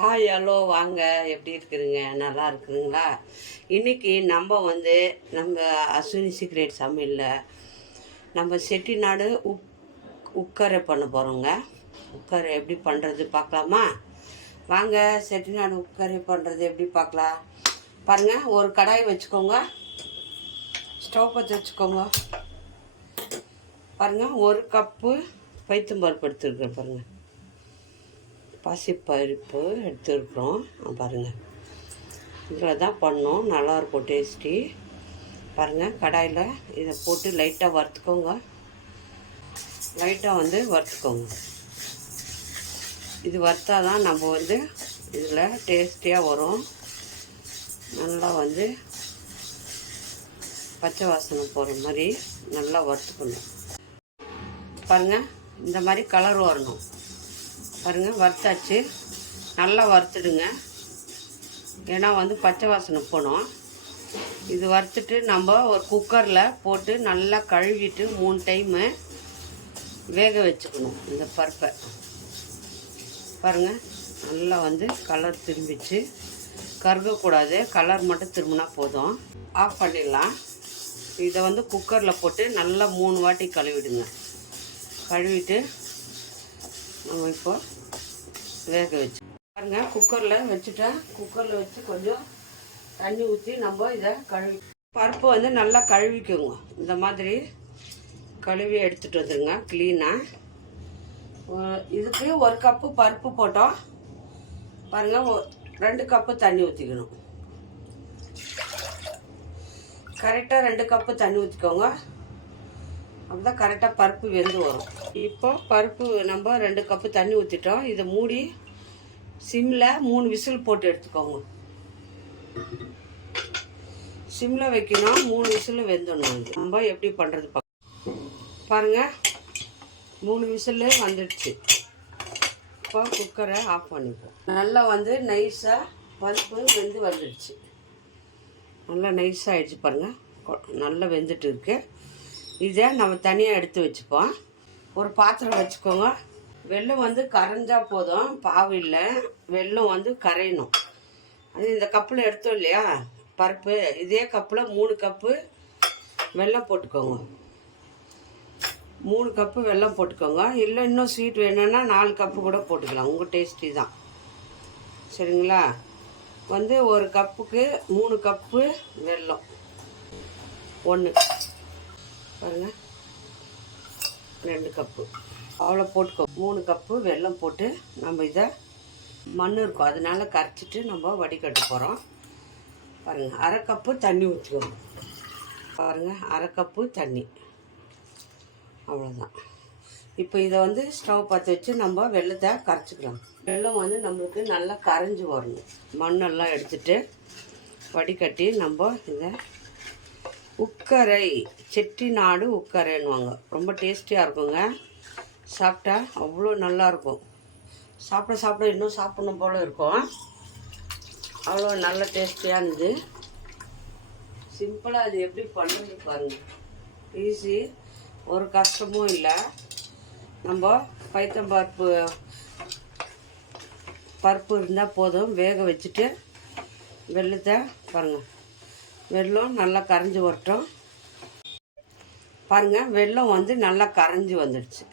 Hi hello வாங்க, எப்படி இருக்கிறீங்க? நல்லா இருக்குதுங்களா? இன்றைக்கி நம்ம அஸ்வினி சீக்ரெட் சமையலில் நம்ம செட்டிநாடு உக்கரை பண்ண போகிறோங்க. உக்கரை எப்படி பண்ணுறது பார்க்கலாமா? வாங்க, செட்டிநாடு உக்கரை பண்ணுறது எப்படி பார்க்கலாம். பாருங்கள், ஒரு கடாய் வச்சுக்கோங்க, ஸ்டவ் பற்ற வச்சுக்கோங்க. பாருங்கள், ஒரு கப்பு பைத்தம்பருப்பு எடுத்துருக்கேன். பாருங்கள், பாசிப்பருப்பு எடுத்துருக்குறோம். பாருங்கள், இதில் தான் பண்ணோம், நல்லாயிருக்கும் டேஸ்டி. பாருங்கள், கடாயில் இதை போட்டு லைட்டாக வறுத்துக்கோங்க. வறுத்துக்கோங்க. இது வறுத்தா தான் நம்ம இதில் டேஸ்டியாக வரும். நல்லா பச்சை வாசனை போகிற மாதிரி நல்லா வறுத்துக்கணும். பாருங்கள், இந்த மாதிரி கலர் வரணும். பாருங்கள், வறுத்தாச்சு. நல்லா வறுத்துடுங்க, ஏன்னா பச்சை வாசனை போகணும். இது வறுத்துட்டு நம்ம ஒரு குக்கரில் போட்டு நல்லா கழுவிட்டு 3 டைமு வேக வச்சுக்கணும் இந்த பருப்பை. பாருங்கள், நல்லா கலர் திரும்பிச்சு. கருகக்கூடாது, கலர் மட்டும் திரும்பினா போதும். ஆஃப் பண்ணிடலாம். இதை குக்கரில் போட்டு நல்லா 3 வாட்டி கழுவிடுங்க. கழுவிட்டு நம்ம இப்போ வேக வச்சு பாருங்கள். குக்கரில் வச்சுட்டேன். குக்கரில் வச்சு கொஞ்சம் தண்ணி ஊற்றி நம்ம இதை பருப்பு நல்லா கழுவிக்கோங்க. இந்த மாதிரி கழுவி எடுத்துகிட்டு வந்துடுங்க க்ளீனாக. இதுக்கு 1 கப்பு பருப்பு போட்டோம். பாருங்கள், 2 கப்பு தண்ணி ஊற்றிக்கணும். கரெக்டாக 2 கப்பு தண்ணி ஊற்றிக்கோங்க. அப்போ தான் கரெக்டாக பருப்பு வெந்து வரும். இப்போ பருப்பு நம்ம 2 கப்பு தண்ணி ஊற்றிட்டோம். இதை மூடி சிம்மில் 3 விசில் போட்டு எடுத்துக்கோங்க. சிம்மில் வைக்கணும், 3 விசில் வெந்துடணும். நம்ம எப்படி பண்ணுறது பாருங்கள், 3 விசில் வந்துடுச்சு. இப்போ குக்கரை ஆஃப் பண்ணிப்போம். நல்லா நைஸாக பருப்பு வெந்து வந்துடுச்சு. நல்லா நைஸாக ஆகிடுச்சு. பாருங்கள், நல்லா வெந்துட்டு இருக்கு. இதை நம்ம தனியாக எடுத்து வச்சுப்போம். ஒரு பாத்திரம் வச்சுக்கோங்க. வெல்லம் கரைஞ்சால் போதும், பாவு இல்லை. வெல்லம் கரையணும். அது இந்த கப்பில் எடுத்தோம் இல்லையா பருப்பு, இதே கப்பில் 3 கப்பு வெல்லம் போட்டுக்கோங்க. 3 கப்பு வெல்லம் போட்டுக்கோங்க. இல்லை இன்னும் ஸ்வீட் வேணும்னா 4 கப்பு கூட போட்டுக்கலாம், உங்கள் டேஸ்டி தான். சரிங்களா? ஒரு கப்புக்கு 3 கப்பு வெல்லம். 1 பாருங்கள், 2 கப்பு அவ்வளோ போட்டுக்கோ. 3 கப்பு வெல்லம் போட்டு நம்ம இதை மண் இருக்கும், அதனால கரைச்சிட்டு நம்ம வடிகட்ட போகிறோம். பாருங்கள், 1/2 கப்பு தண்ணி ஊற்றிக்கோங்க. பாருங்கள், 1/2 கப்பு தண்ணி, அவ்வளோதான். இப்போ இதை ஸ்டவ் பற்ற வச்சு நம்ம வெல்லத்தை கரைச்சிக்கலாம். வெல்லம் நம்மளுக்கு நல்லா கரைஞ்சி வரணும். மண்ணெல்லாம் எடுத்துட்டு வடிகட்டி நம்ம இதை உக்கரை, செட்டிநாடு உக்கரைன்னுவாங்க. ரொம்ப டேஸ்டியாக இருக்குங்க. சாப்பிட்டா அவ்வளோ நல்லாயிருக்கும். சாப்பிட இன்னும் சாப்பிடணும் போல் இருக்கும். அவ்வளோ நல்ல டேஸ்டியாக இருந்தது. சிம்பிளாக அது எப்படி பண்ணுறது பாருங்கள், ஈஸி, ஒரு கஷ்டமும் இல்லை. நம்ம பைத்தம்பருப்பு இருந்தால் போதும். வேக வச்சுட்டு வெல்லத்தை பாருங்கள், வெல்லம் நல்லா கரைஞ்சி வரட்டும். பாருங்கள், வெல்லம் நல்லா கரைஞ்சி வந்துடுச்சு.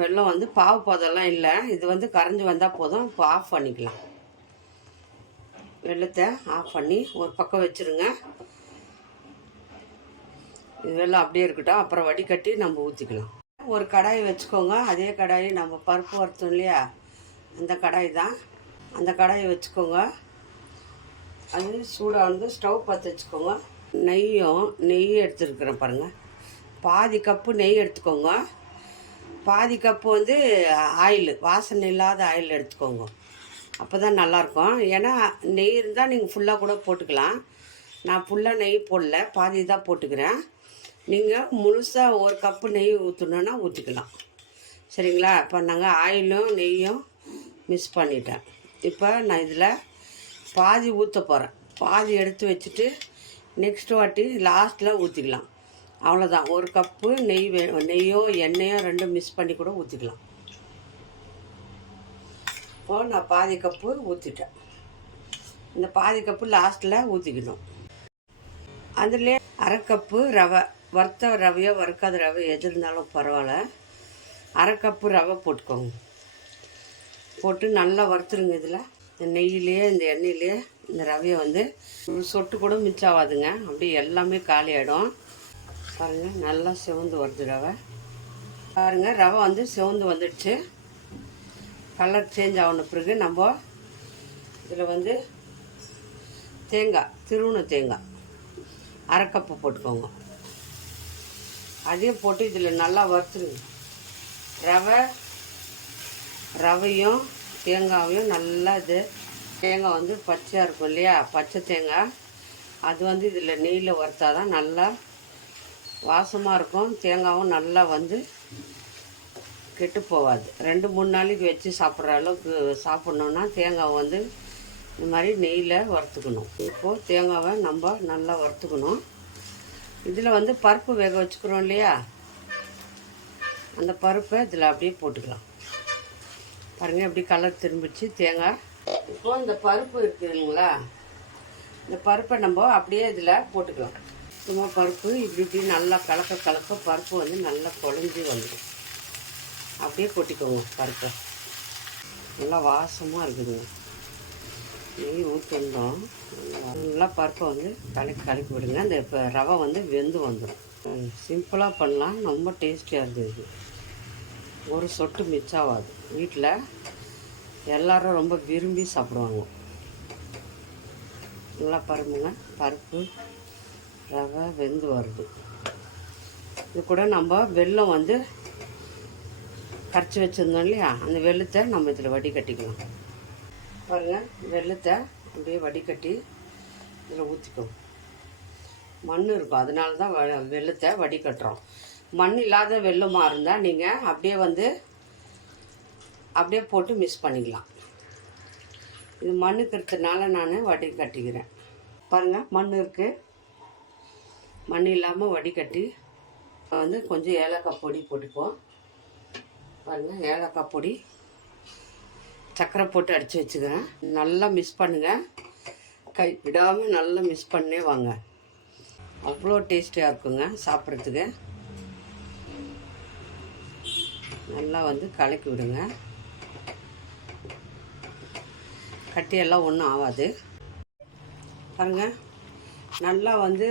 வெல்லம் பாவு பதெல்லாம் இல்லை, இது கரைஞ்சி வந்தால் போதும். இப்போ ஆஃப் பண்ணிக்கலாம். வெல்லத்தை ஆஃப் பண்ணி ஒரு பக்கம் வச்சுருங்க. இது வெல்லம் அப்படியே இருக்கட்டும், அப்புறம் வடிகட்டி நம்ம ஊற்றிக்கலாம். ஒரு கடாய் வச்சுக்கோங்க. அதே கடாய் நம்ம பருப்பு வறுத்தோம் இல்லையா, அந்த கடாய் தான். அந்த கடாயை வச்சுக்கோங்க. அது சூடாக ஸ்டவ் பற்ற வச்சுக்கோங்க. நெய் எடுத்துருக்குறேன். பாருங்கள், பாதி கப்பு நெய் எடுத்துக்கோங்க. பாதி கப்பு ஆயில், வாசனை இல்லாத ஆயில் எடுத்துக்கோங்க. அப்போ தான் நல்லாயிருக்கும். ஏன்னா நெய் இருந்தால் நீங்கள் ஃபுல்லாக கூட போட்டுக்கலாம். நான் ஃபுல்லாக நெய் போடல, பாதி தான் போட்டுக்கிறேன். நீங்கள் முழுசாக 1 கப்பு நெய் ஊற்றணுன்னா ஊற்றிக்கலாம். சரிங்களா? இப்போ நாங்கள் ஆயிலும் நெய்யும் மிக்ஸ் பண்ணிட்டேன். இப்போ நான் இதில் பாதி ஊற்ற போகிறேன். பாதி எடுத்து வச்சுட்டு நெக்ஸ்ட் வாட்டி லாஸ்ட்டில் ஊற்றிக்கலாம். அவ்வளோதான். 1 கப்பு நெய்யோ எண்ணெயோ 2 மிக்ஸ் பண்ணி கூட ஊற்றிக்கலாம். இப்போது நான் பாதி கப்பு ஊற்றிட்டேன். இந்த பாதி கப்பு லாஸ்ட்டில் ஊற்றிக்கணும். அதுலேயே அரை கப்பு ரவை, வறுத்த ரவையோ வறுக்காத ரவை எது இருந்தாலும் பரவாயில்ல, அரை கப்பு ரவை போட்டுக்கோங்க. போட்டு நல்லா வறுத்துருங்க. இதில் இந்த நெய்யிலேயே இந்த எண்ணெயிலேயே இந்த ரவையை வந்து ஒரு சொட்டு கூட மிச்சம் ஆகாதுங்க. அப்படியே எல்லாமே காலி ஆகிடும். பாருங்கள், நல்லா சிவந்து வருது ரவை. பாருங்கள், ரவை வந்து சிவந்து வந்துடுச்சு. கலர் சேஞ்ச் ஆகின பிறகு நம்ம இதில் வந்து தேங்காய், திருவுண தேங்காய் அரை கப்பு போட்டுக்கோங்க. அதையும் போட்டு இதில் நல்லா வறுத்துருங்க. ரவையும் தேங்காயும் நல்லா தேங்காய் வந்து பச்சையாக இருக்கும் இல்லையா, பச்சை தேங்காய், அது வந்து இதில் நெய்யில் வறுத்தா தான் நல்லா வாசமாக இருக்கும். தேங்காயும் நல்லா வந்து கெட்டு போகாது. 2-3 நாளைக்கு வச்சு சாப்பிட்ற அளவுக்கு சாப்பிட்ணுன்னா தேங்காய் வந்து இந்த மாதிரி நெய்யில் வறுத்துக்கணும். இப்போது தேங்காவை நம்ம நல்லா வறுத்துக்கணும். இதில் வந்து பருப்பு வேக வச்சுக்கிறோம் இல்லையா, அந்த பருப்பை இதில் அப்படியே போட்டுக்கலாம். பாருங்கள், எப்படி கலர் திரும்பிச்சு தேங்காய். இப்போது இந்த பருப்பு இருக்குது இல்லைங்களா, இந்த பருப்பை நம்ம அப்படியே இதில் போட்டுக்கலாம். சும்மா பருப்பு இப்படி நல்லா கலக்க பருப்பு வந்து நல்லா குழஞ்சி வந்துடும். அப்படியே கொட்டிக்கோங்க. பருப்பை நல்லா வாசமாக இருக்குதுங்க. நெய் ஊற்றிருந்தோம். நல்லா பருப்பை வந்து கலக்கி விடுங்க. அந்த இப்போ ரவை வந்து வெந்து வந்துடும். சிம்பிளாக பண்ணலாம், ரொம்ப டேஸ்டியாக இருந்தது. ஒரு சொட்டு மிச்சாகாது. வீட்டில் எல்லோரும் ரொம்ப விரும்பி சாப்பிடுவாங்க. நல்லா பாருங்க, பருப்பு ரவை வெந்து வருது. இது கூட நம்ம வெல்லம் வந்து கரைச்சி வச்சுருந்தோம் இல்லையா, அந்த வெல்லத்தை நம்ம இதில் வடிகட்டிக்கலாம். பாருங்கள், வெல்லத்தை அப்படியே வடிகட்டி இதில் ஊற்றிக்கோங்க. மண் இருக்கும், அதனால தான் வெல்லத்தை வடிகட்டுறோம். மண் இல்லாத வெல்லமாக இருந்தால் நீங்கள் அப்படியே போட்டு மிக்ஸ் பண்ணிக்கலாம். இது மண்ணுக்கிறதுனால நான் வடிகட்டிக்கிறேன். பாருங்கள், மண் இருக்குது. மண் இல்லாமல் வடிகட்டி வந்து கொஞ்சம் ஏலக்காய் பொடி போட்டுக்குவோம். பாருங்கள், ஏலக்காய் பொடி, சர்க்கரை போட்டு அடித்து வச்சுக்கிறேன். நல்லா மிக்ஸ் பண்ணுங்கள். கை விடாமல் நல்லா மிக்ஸ் பண்ணே வாங்க. அவ்வளோ டேஸ்டியாக இருக்குங்க சாப்பிட்றதுக்கு. நல்லா வந்து கலக்கி விடுங்க. கட்டியெல்லாம் ஒன்றும் ஆகாது. பாருங்கள், நல்லா வந்து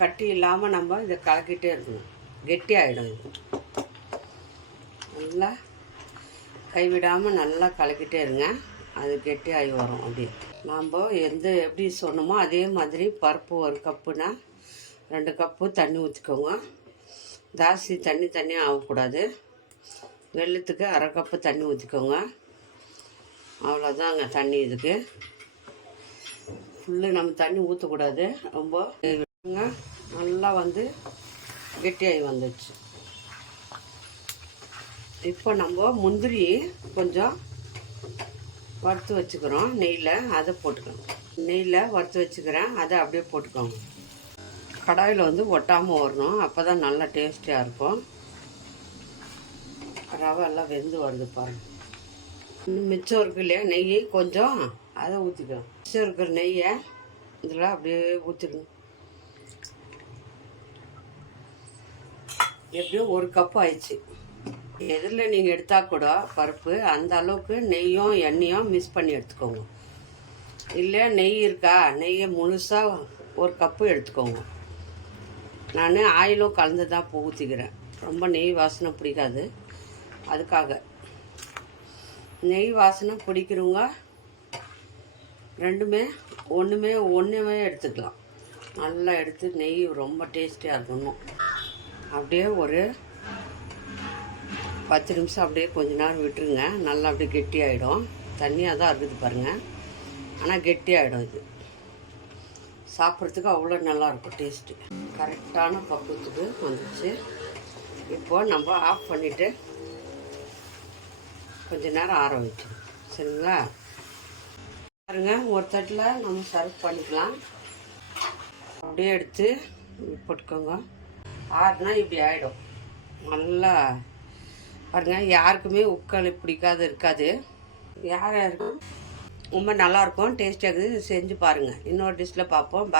கட்டி இல்லாமல் நம்ம இதை கலக்கிட்டே இருக்கணும். கெட்டி ஆகிடும். இது நல்லா கைவிடாமல் நல்லா கலக்கிட்டே இருங்க. அது கெட்டி ஆகி வரும். அப்படியே நாம் எப்படி சொன்னோமோ அதே மாதிரி பருப்பு 1 கப்புனா 2 கப்பு தண்ணி ஊற்றிக்கோங்க. ஜாஸ்தி தண்ணி ஆகக்கூடாது. வெல்லத்துக்கு அரை கப்பு தண்ணி ஊற்றிக்கோங்க. அவ்வளோதாங்க தண்ணி. இதுக்கு ஃபுல்லு நம்ம தண்ணி ஊற்றக்கூடாது. ரொம்ப நல்லா வந்து கெட்டியாகி வந்துடுச்சு. இப்போ நம்ம முந்திரி கொஞ்சம் வறுத்து வச்சுக்கிறோம் நெய்யில், அதை போட்டுக்கணும். நெய்யில் வறுத்து வச்சுக்கிறேன், அதை அப்படியே போட்டுக்கோங்க. கடாயில் வந்து ஒட்டாமல் வரணும், அப்போ தான் நல்லா டேஸ்டியாக இருக்கும். ரவை எல்லாம் வெந்து வருது பாருங்கள். இன்னும் மிச்சம் இருக்கு இல்லையா நெய், கொஞ்சம் அதை ஊற்றிக்கலாம். மிச்சம் இருக்கிற நெய்யை இதில் அப்படியே ஊற்றிடுங்க. எப்படியும் 1 கப்பு ஆயிடுச்சு. எதில் நீங்கள் எடுத்தால் கூட பருப்பு அந்த அளவுக்கு நெய்யும் எண்ணெயும் மிக்ஸ் பண்ணி எடுத்துக்கோங்க. இல்லை நெய் இருக்கா, நெய்யை முழுசாக 1 கப்பு எடுத்துக்கோங்க. நான் ஆயிலும் கலந்து தான் ஊற்றிக்கிறேன். ரொம்ப நெய் வாசனை பிடிக்காது, அதுக்காக. நெய் வாசனை பிடிக்கிறவங்க ரெண்டுமே ஒன்றுமே எடுத்துக்கலாம். நல்லா எடுத்து நெய் ரொம்ப டேஸ்டியாக இருக்கணும். அப்படியே ஒரு 10 நிமிஷம் அப்படியே கொஞ்ச நேரம் விட்டுருங்க. நல்லா அப்படியே கெட்டி ஆகிடும். தண்ணியாக தான் இருக்குது பாருங்கள், ஆனால் கெட்டி ஆகிடும். இது சாப்பிட்றதுக்கு அவ்வளோ நல்லாயிருக்கும். டேஸ்ட்டு கரெக்டான பக்குவத்துக்கு வந்துச்சு. இப்போது நம்ம ஆஃப் பண்ணிவிட்டு கொஞ்ச நேரம் ஆற வைக்கணும். சரிங்களா? பாருங்க, ஒரு தட்டில் நம்ம சர்வ் பண்ணிக்கலாம். அப்படியே எடுத்து போட்டுக்கோங்க. ஆறுனா இப்படி ஆகிடும். நல்லா பாருங்கள், யாருக்குமே உக்கால் பிடிக்காது இருக்காது. யார் யாருக்கும் ரொம்ப நல்லாயிருக்கும், டேஸ்டியாக இருக்குது. செஞ்சு பாருங்கள். இன்னொரு டிஷ்ஷில் பார்ப்போம். பாய்.